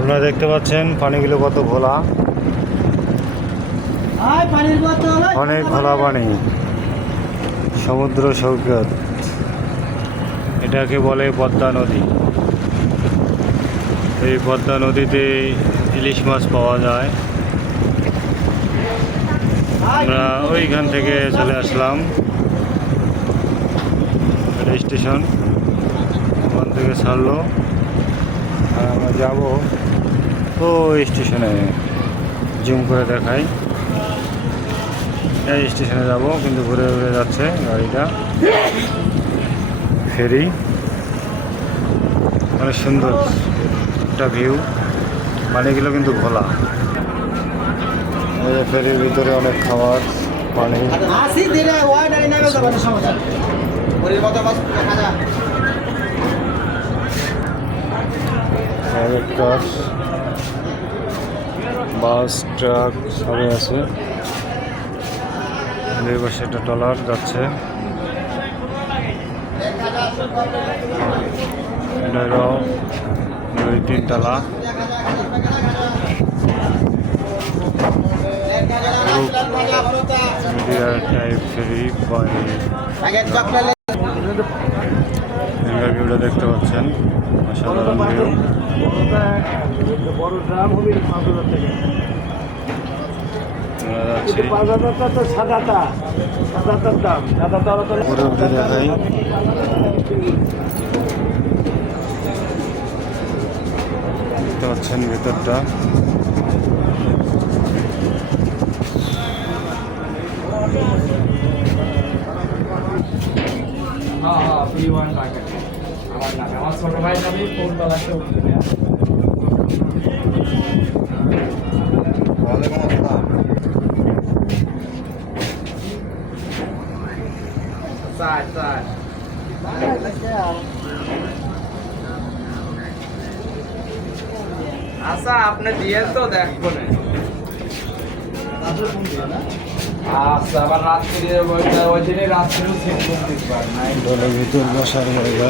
আপনারা দেখতে পাচ্ছেন পানিগুলো কত ঘোলা, অনেক ঘোলা পানি। সমুদ্র সৈকত, এটাকে বলে পদ্মা নদী। এই পদ্মা নদীতে ইলিশ মাছ পাওয়া যায়। আমরা ওইখান থেকে চলে আসলাম, এটা স্টেশন, ওখান থেকে ছাড়লো আর আমরা যাবো তো স্টেশনে। জুম করে দেখাই, এই স্টেশনে যাব, কিন্তু ঘুরে ঘুরে যাচ্ছে গাড়িটা। ফেরি, অনেক সুন্দর একটা ভিউ, পানিগুলো কিন্তু ঘোলা। এই ফেরির ভিতরে অনেক খাবার, পানি। বাস, ট্রাক সবই আছে। এই পাশে একটা ট্রলার যাচ্ছে। এটা হলো 2-3 তলা। মিডিয়ার টাইপ ফেরি, ভিউটা দেখতে পাচ্ছেন, অসাধারণ ভিউ। দেখাই, দেখতে পাচ্ছেন ভিতরটা। আমার ছোট ভাই যাবি ফোন তলাতে উঠবে। আচ্ছা আপনি দিয়ে তো দেখবো না। আচ্ছা আবার রাত্রি ওই দিনে রাত্রিও ভিতর বসার জায়গা।